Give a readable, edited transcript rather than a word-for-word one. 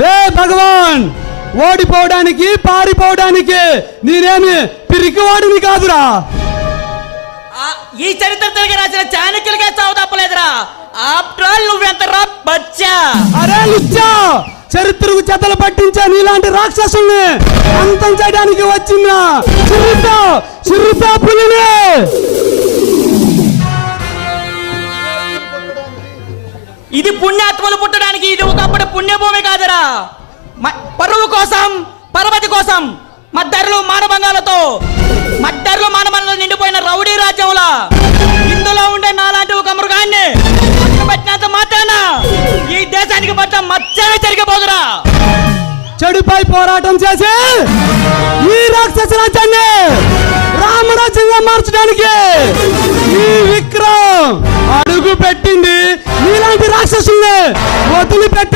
రే భగవాన్, ఓడిపోవడానికి పారిపోవడానికి నేనేమి పిరికివాడిని కాదురా. ఈ చరిత్ర తిరిగి రాసిన చాణక్యులకే చావు తప్పలేదురా. ఆఫ్టర్ ఆల్ నువ్వెంతరా బచ్చా. అరే లుచ్చా, చరిత్రకు చెత్తలు పట్టించా నీలాంటి రాక్షసుల్ని అంతం చేయడానికి వచ్చిందా చిరుతా పులిని. ఇది పుణ్యాత్మలు పుట్టడానికి ఇది ఒకప్పుడు పుణ్యభూమి కాదురా. పరువు కోసం, పరపతి కోసం మద్దరులు మానభంగాలతో నిండిపోయిన రౌడీ రాజ్యంలా ఇందులో ఉండే నాలాంటి ఒక మృగాన్ని పట్టినంత మాత్రాన ఈ దేశానికి పట్ల మచ్చనే జరిగిపోదురా. చెడుపై పోరాటం చేసి ఈ రాక్షస రాజ్యాన్ని రామరాజ్యంగా మార్చడానికి ఈ విక్రమ్ అడుగు పెట్టింది. నీలాంటి రాక్షసుల్ని వదిలిపెట్టి